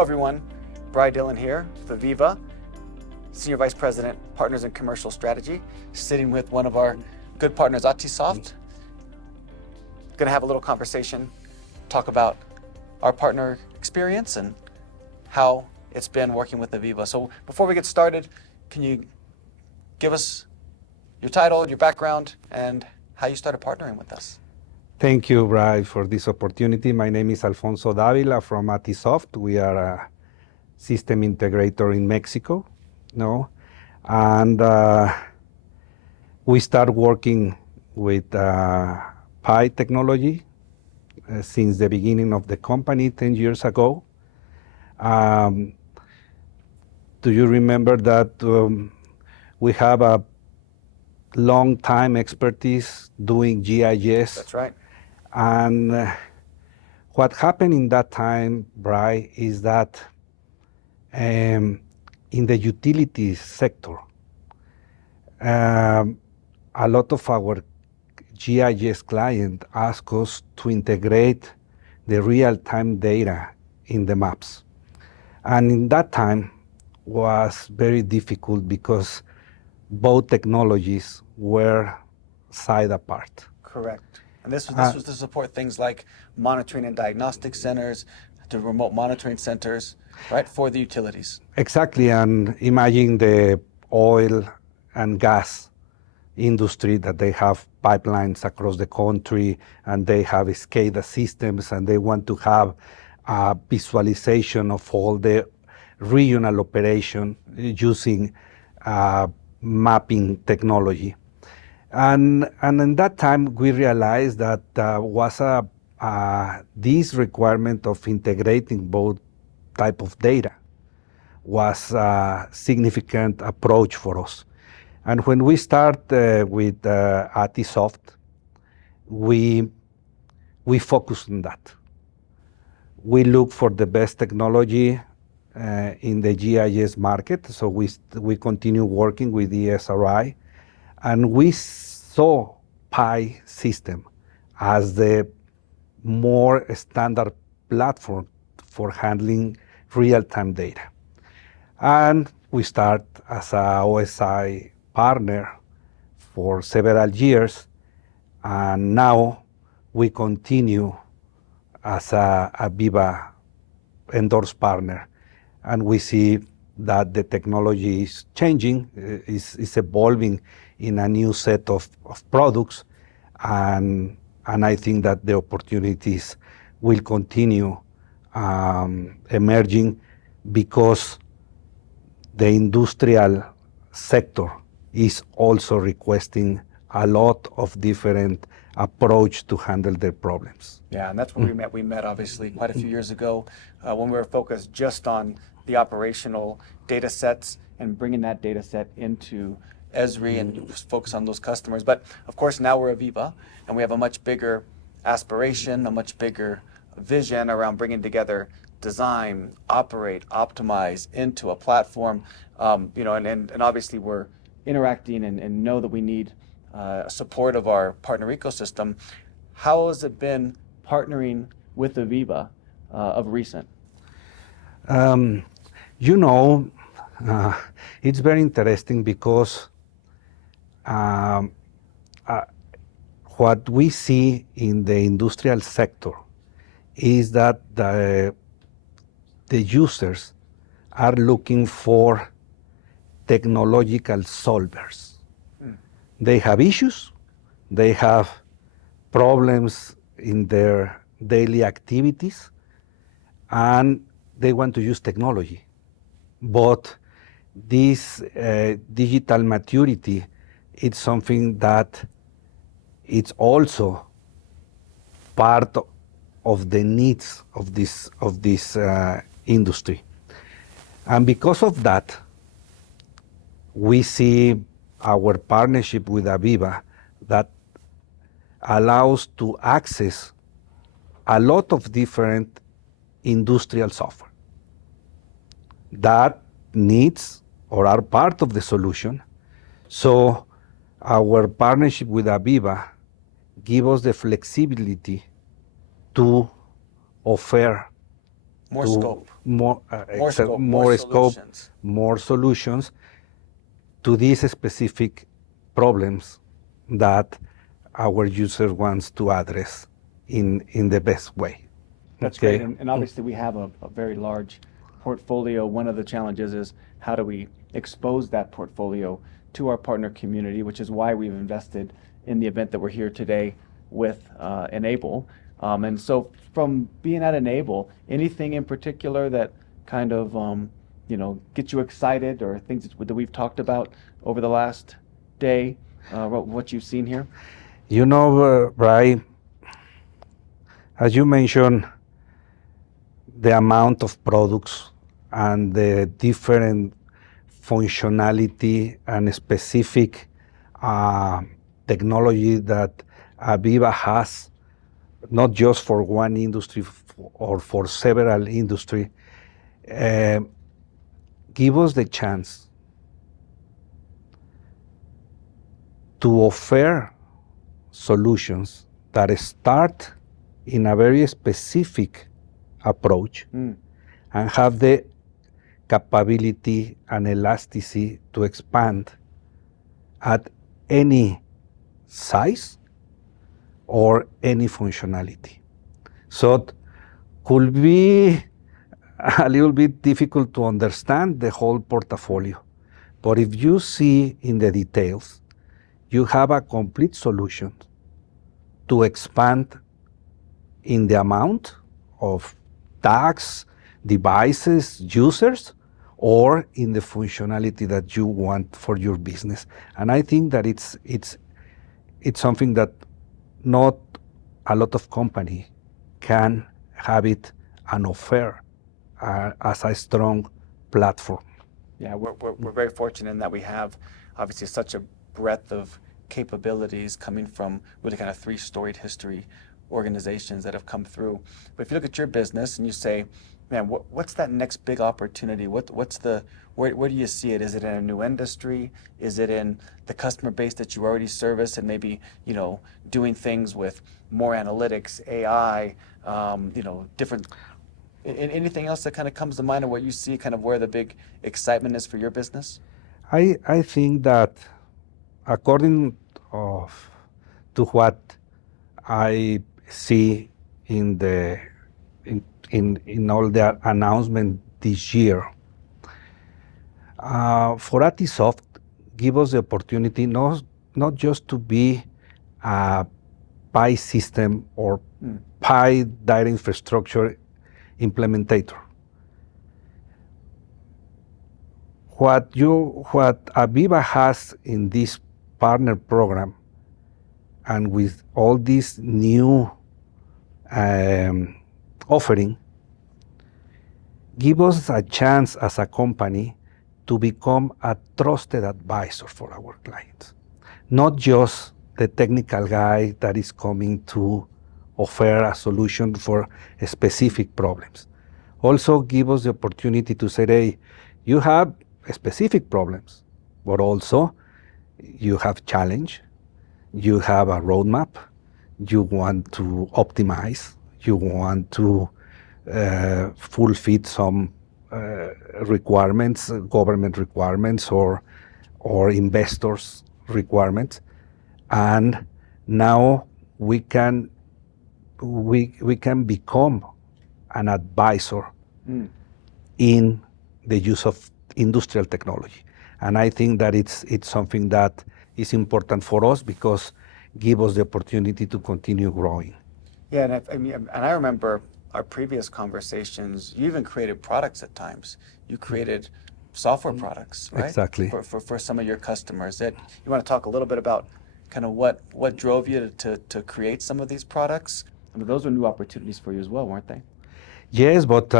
Hello everyone, Bri Dillon here with Aviva, Senior Vice President, Partners and Commercial Strategy, sitting with one of our good partners, Atisoft. Gonna have a little conversation, talk about our partner experience and how it's been working with Aviva. So before we get started, can you give us your title, your background, and how you started partnering with us? Thank you, Bri, for this opportunity. My name is Alfonso Davila from Atisoft. We are a system integrator in Mexico, and we start working with Pi technology since the beginning of the company 10 years ago. Do you remember that we have a long time expertise doing GIS? That's right. And what happened in that time, Bri, is that in the utilities sector, a lot of our GIS clients ask us to integrate the real-time data in the maps. And in that time was very difficult because both technologies were side apart. Correct. And this was to support things like monitoring and diagnostic centers, to remote monitoring centers, right, for the utilities. Exactly, and imagine the oil and gas industry that they have pipelines across the country and they have SCADA systems and they want to have a visualization of all the regional operation using mapping technology. And in that time, we realized that was this requirement of integrating both type of data was a significant approach for us. And when we start with Atisoft, we focus on that. We look for the best technology in the GIS market, so we continue working with the SRI. And we saw Pi system as the more standard platform for handling real-time data. And we start as a OSI partner for several years, and now we continue as a Aviva endorsed partner. And we see that the technology is changing, is evolving in a new set of products, and I think that the opportunities will continue emerging because the industrial sector is also requesting a lot of different approach to handle their problems. Yeah, and that's where we met. We met obviously quite a few years ago when we were focused just on the operational data sets and bringing that data set into Esri and focus on those customers. But of course now we're Aviva and we have a much bigger aspiration, a much bigger vision around bringing together design, operate, optimize into a platform, and obviously we're interacting and know that we need support of our partner ecosystem. How has it been partnering with Aviva of recent? It's very interesting because what we see in the industrial sector is that the users are looking for technological solvers. They have issues, they have problems in their daily activities, and they want to use technology. But this digital maturity, it's something that it's also part of the needs of this industry. And because of that, we see our partnership with Aviva that allows to access a lot of different industrial software that needs or are part of the solution. So our partnership with Aviva gives us the flexibility to offer More to scope. more More scope, more scope, solutions. more solutions to these specific problems that our user wants to address in the best way. That's Okay. great. And obviously, we have a very large portfolio. One of the challenges is how do we expose that portfolio to our partner community, which is why we've invested in the event that we're here today with Enable. And so, from being at Enable, anything in particular that kind of gets you excited, or things that we've talked about over the last day, what you've seen here? You know, Bri, as you mentioned, the amount of products and the different functionality and specific technology that AVEVA has, not just for one industry or for several industries, give us the chance to offer solutions that start in a very specific approach and have the capability and elasticity to expand at any size or any functionality. So it could be a little bit difficult to understand the whole portfolio, but if you see in the details, you have a complete solution to expand in the amount of tags, devices, users, or in the functionality that you want for your business. And I think that it's something that not a lot of company can have it and offer as a strong platform. Yeah, we're very fortunate in that we have obviously such a breadth of capabilities coming from really kind of three storied history organizations that have come through. But if you look at your business and you say, man, what's that next big opportunity? Where do you see it? Is it in a new industry? Is it in the customer base that you already service and maybe, doing things with more analytics, AI, different, anything else that kind of comes to mind, or what you see kind of where the big excitement is for your business? I think that according to what I see in all the announcement this year, for Atisoft, give us the opportunity not just to be a PI system or PI data infrastructure implementator. What AVEVA has in this partner program, and with all this new offering, give us a chance as a company to become a trusted advisor for our clients. Not just the technical guy that is coming to offer a solution for specific problems. Also give us the opportunity to say, hey, you have specific problems, but also you have challenge, you have a roadmap, you want to optimize, you want to fulfill some requirements, government requirements or investors' requirements, and now we can become an advisor in the use of industrial technology. And I think that it's something that is important for us because give us the opportunity to continue growing. Yeah, and I remember our previous conversations, you even created products at times. You created software products, right? Exactly. For some of your customers. You want to talk a little bit about kind of what drove you to create some of these products? I mean, those were new opportunities for you as well, weren't they? Yes, but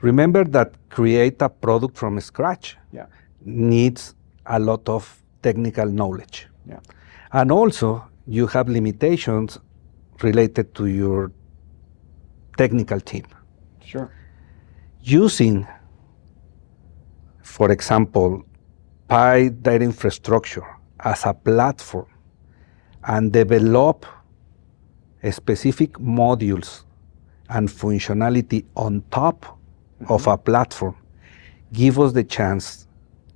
remember that create a product from scratch needs a lot of technical knowledge. Yeah. And also, you have limitations related to your technical team. Sure. Using, for example, PI data infrastructure as a platform and develop specific modules and functionality on top of a platform give us the chance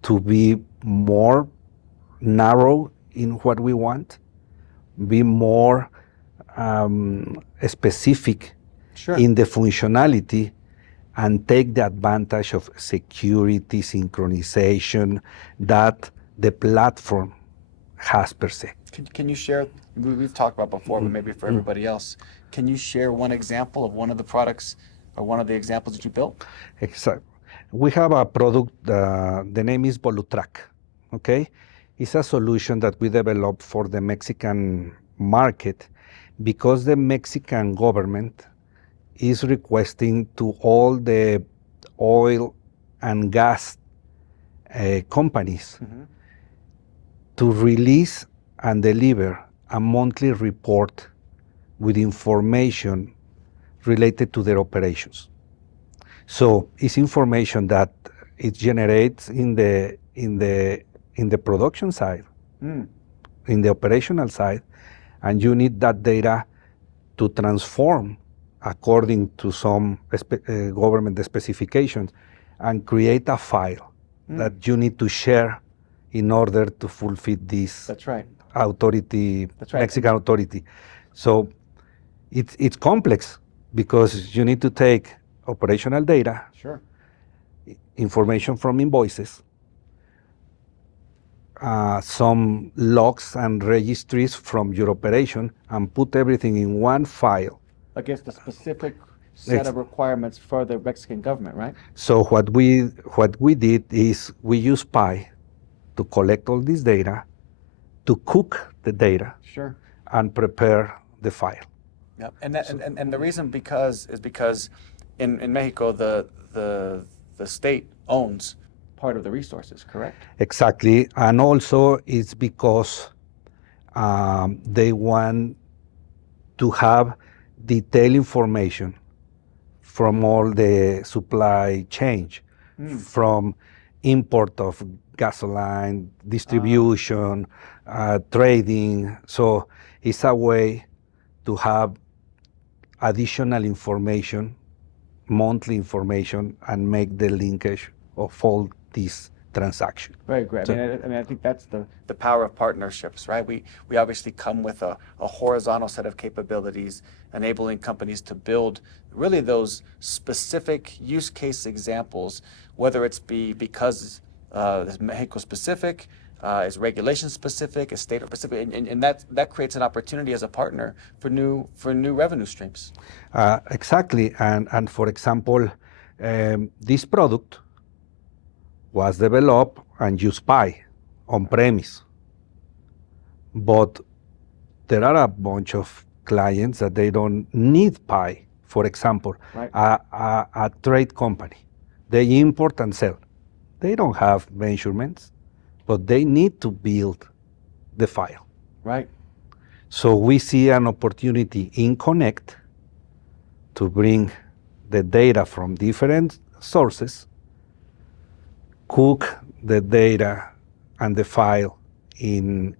to be more narrow in what we want, be more specific Sure. in the functionality, and take the advantage of security synchronization that the platform has per se. Can you share, we've talked about before, but maybe for everybody else, can you share one example of one of the products or one of the examples that you built? Exactly. We have a product, the name is Volutrack, okay? It's a solution that we developed for the Mexican market because the Mexican government is requesting to all the oil and gas companies to release and deliver a monthly report with information related to their operations. So it's information that it generates in the production side, in the operational side, and you need that data to transform according to some government specifications and create a file that you need to share in order to fulfill this That's right. authority, That's right. Mexican authority. So it's complex because you need to take operational data, Sure. information from invoices, some logs and registries from your operation, and put everything in one file. Against a specific set of requirements for the Mexican government, right? So what we did is we use Pi to collect all this data, to cook the data, Sure. and prepare the file. Yep. And the reason is because in Mexico the state owns part of the resources, correct? Exactly, and also it's because they want to have detailed information from all the supply chain, from import of gasoline, distribution, trading. So it's a way to have additional information, monthly information, and make the linkage of all these transactions. Very great. I think that's the power of partnerships, right? We obviously come with a horizontal set of capabilities, enabling companies to build really those specific use case examples, whether it's because it's Mexico specific, is regulation specific, is state specific, and that creates an opportunity as a partner for new revenue streams. Exactly, and for example, this product was developed and used Pi on premise, but there are a bunch of clients that they don't need Pi. For example, Right. a trade company, they import and sell. They don't have measurements, but they need to build the file. Right. So we see an opportunity in Connect to bring the data from different sources, cook the data and the file in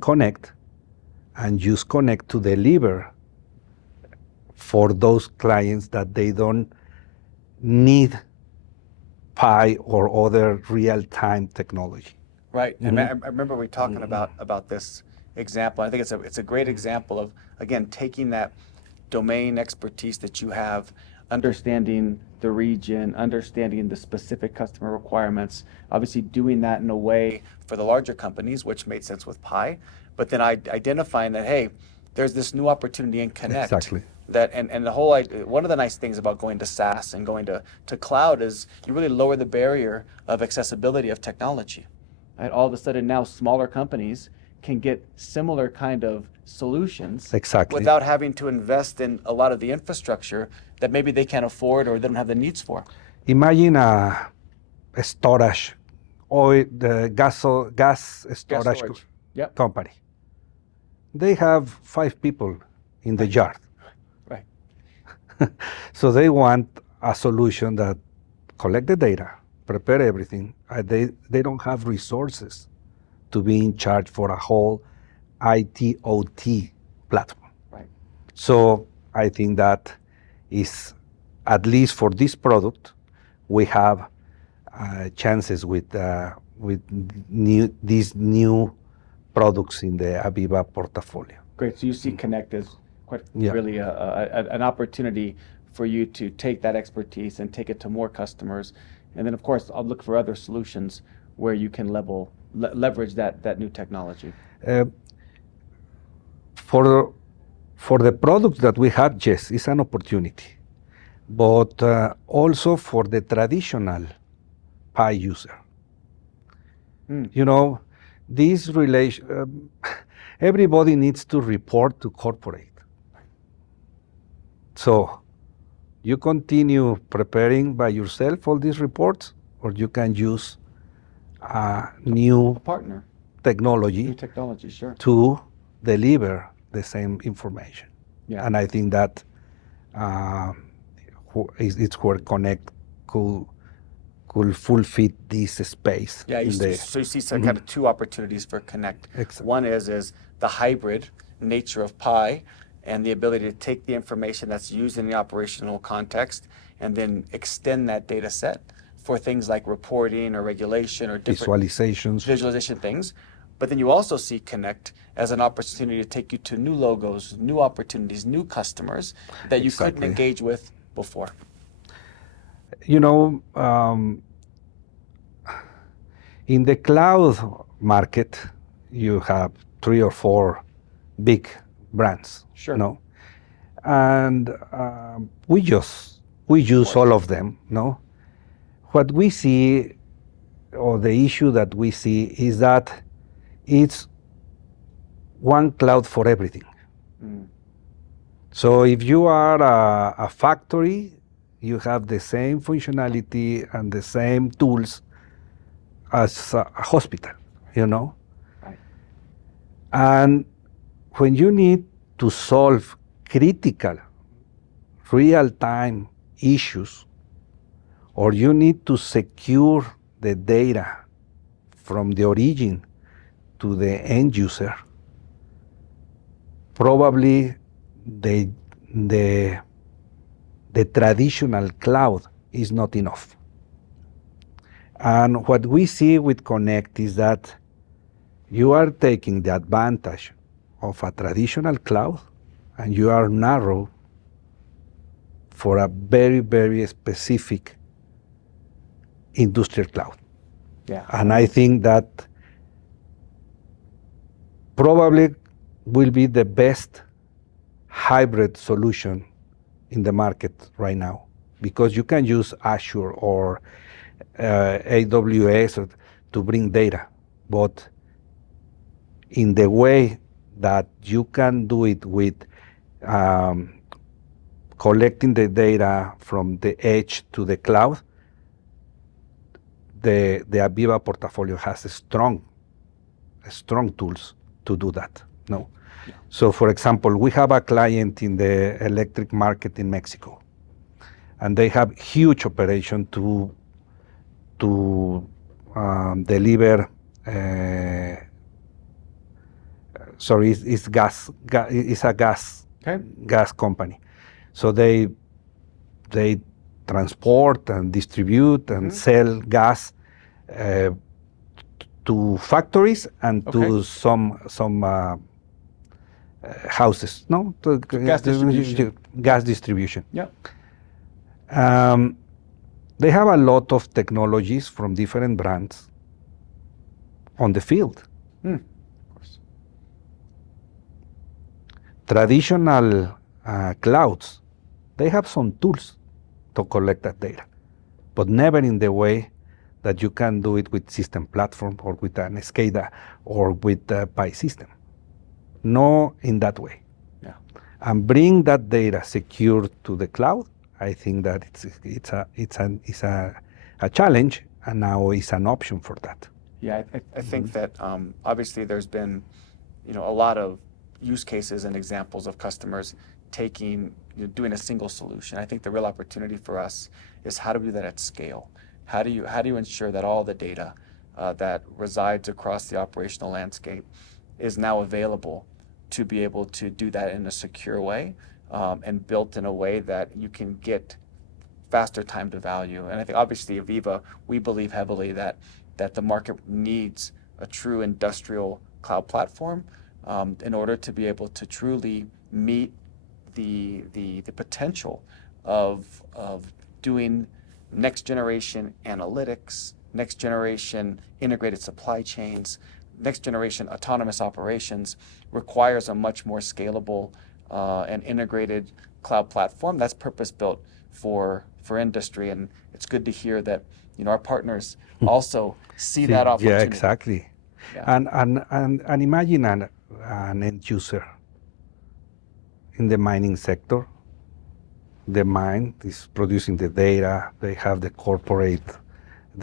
Connect, and use Connect to deliver for those clients that they don't need Pi or other real-time technology. Right. And I remember we talking about this example. I think it's a great example of, again, taking that domain expertise that you have, understanding the region, understanding the specific customer requirements, obviously doing that in a way for the larger companies, which made sense with Pi, but then identifying that, hey, there's this new opportunity in Connect. Exactly. That and the whole one of the nice things about going to SaaS and going to cloud is you really lower the barrier of accessibility of technology. Right? All of a sudden now smaller companies can get similar kind of solutions Exactly. without having to invest in a lot of the infrastructure that maybe they can't afford or they don't have the needs for. Imagine a storage, oil, the gas storage Yep. company. They have 5 people in the yard. Right. So they want a solution that collect the data, prepare everything. They don't have resources to be in charge for a whole IT/OT platform. Right. So I think that is, at least for this product, we have chances with these new products in the Aviva portfolio. Great. So you see Connect as quite Yeah. really an opportunity for you to take that expertise and take it to more customers. And then, of course, I'll look for other solutions where you can leverage that new technology. For the products that we have, yes, it's an opportunity. But also for the traditional PI user. You know, this relation, everybody needs to report to corporate. So you continue preparing by yourself all these reports, or you can use new Partner, technology new technology, sure. to deliver the same information. Yeah. And I think that it's where Connect could fulfill this space. Yeah, so you see some kind of two opportunities for Connect. Exactly. One is the hybrid nature of Pi and the ability to take the information that's used in the operational context and then extend that data set for things like reporting or regulation or different visualization things. But then you also see Connect as an opportunity to take you to new logos, new opportunities, new customers that you couldn't engage with before. You know, in the cloud market, you have 3 or 4 big brands. Sure. No? And we use all of them. No? What we see, or the issue that we see, is that it's one cloud for everything. So if you are a factory, you have the same functionality and the same tools as a hospital, you know? Right. And when you need to solve critical, real-time issues, or you need to secure the data from the origin to the end user, probably the traditional cloud is not enough. And what we see with Connect is that you are taking the advantage of a traditional cloud and you are narrow for a very, very specific industrial cloud. Yeah. And I think that probably will be the best hybrid solution in the market right now, because you can use Azure or AWS to bring data, but in the way that you can do it with collecting the data from the edge to the cloud, the Aviva portfolio has strong tools to do that. No. Yeah. So, for example, we have a client in the electric market in Mexico, and they have huge operation to deliver. Sorry, it's gas. It's a gas. Okay. Gas company. So they transport and distribute and sell gas to factories and to some houses. No, to gas distribution. Gas distribution. Yeah. They have a lot of technologies from different brands on the field. Of course. Traditional clouds, they have some tools to collect that data, but never in the way that you can do it with system platform or with an SCADA or with a PI system. No, in that way. Yeah. And bring that data secure to the cloud. I think that it's a challenge, and now it's an option for that. Yeah, I think that obviously there's been, a lot of use cases and examples of customers doing a single solution. I think the real opportunity for us is how do we do that at scale? How do you ensure that all the data that resides across the operational landscape is now available to be able to do that in a secure way and built in a way that you can get faster time to value. And I think obviously Aviva, we believe heavily that the market needs a true industrial cloud platform in order to be able to truly meet the potential of doing next generation analytics, next generation integrated supply chains, next generation autonomous operations requires a much more scalable and integrated cloud platform that's purpose built for industry. And it's good to hear that our partners also see that opportunity. Yeah, exactly. Yeah. And imagine an end user in the mining sector. The mine is producing the data. They have the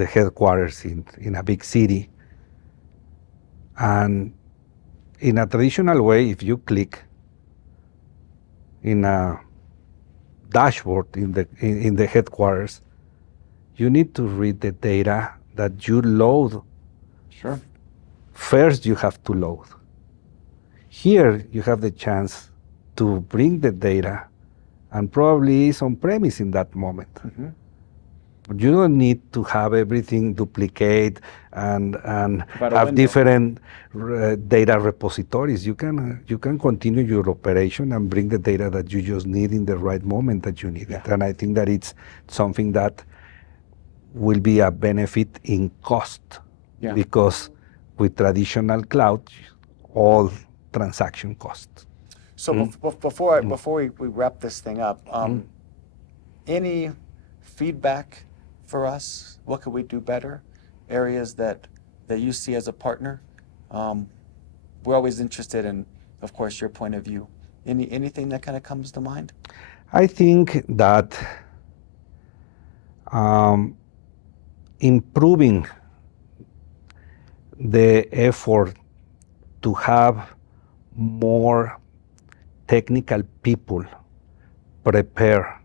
headquarters in a big city. And in a traditional way, if you click in a dashboard in the headquarters, you need to read the data that you load. Sure. First, you have to load. Here, you have the chance to bring the data, and probably it's on-premise in that moment. Mm-hmm. You don't need to have everything duplicate and have window. different data repositories. You can continue your operation and bring the data that you just need in the right moment that you need it. And I think that it's something that will be a benefit in cost, because with traditional cloud, all transaction costs. So before we wrap this thing up, any feedback for us? What could we do better? Areas that you see as a partner? We're always interested in, of course, your point of view. Anything that kind of comes to mind? I think that improving the effort to have more technical people prepare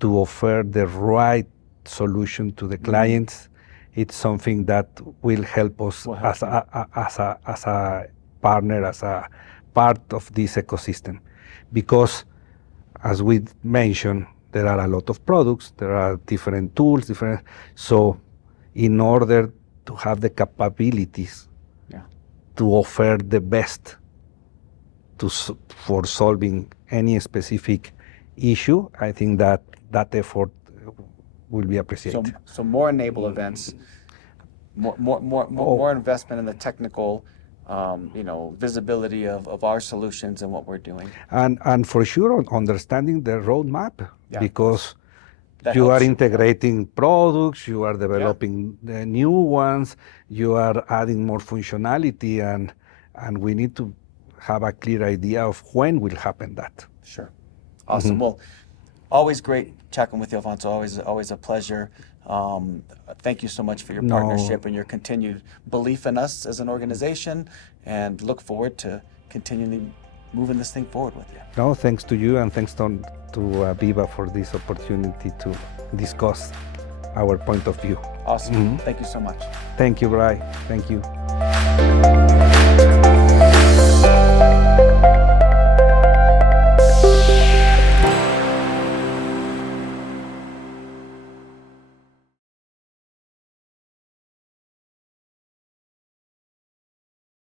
to offer the right solution to the clients, it's something that will help us as a partner, as a part of this ecosystem. Because, as we mentioned, there are a lot of products, there are different tools, so in order to have the capabilities to offer the best for solving any specific issue, I think that effort will be appreciated. So more enable events, more investment in the technical, visibility of our solutions and what we're doing. And for sure, understanding the roadmap, because that you helps are integrating products, you are developing the new ones, you are adding more functionality, and we need to have a clear idea of when will happen that. Sure. Awesome. Well, always great chatting with you, Alfonso. Always a pleasure. Thank you so much for your partnership and your continued belief in us as an organization, and look forward to continually moving this thing forward with you. No, thanks to you, and thanks to Aviva for this opportunity to discuss our point of view. Awesome. Thank you so much. Thank you, Bri. Thank you.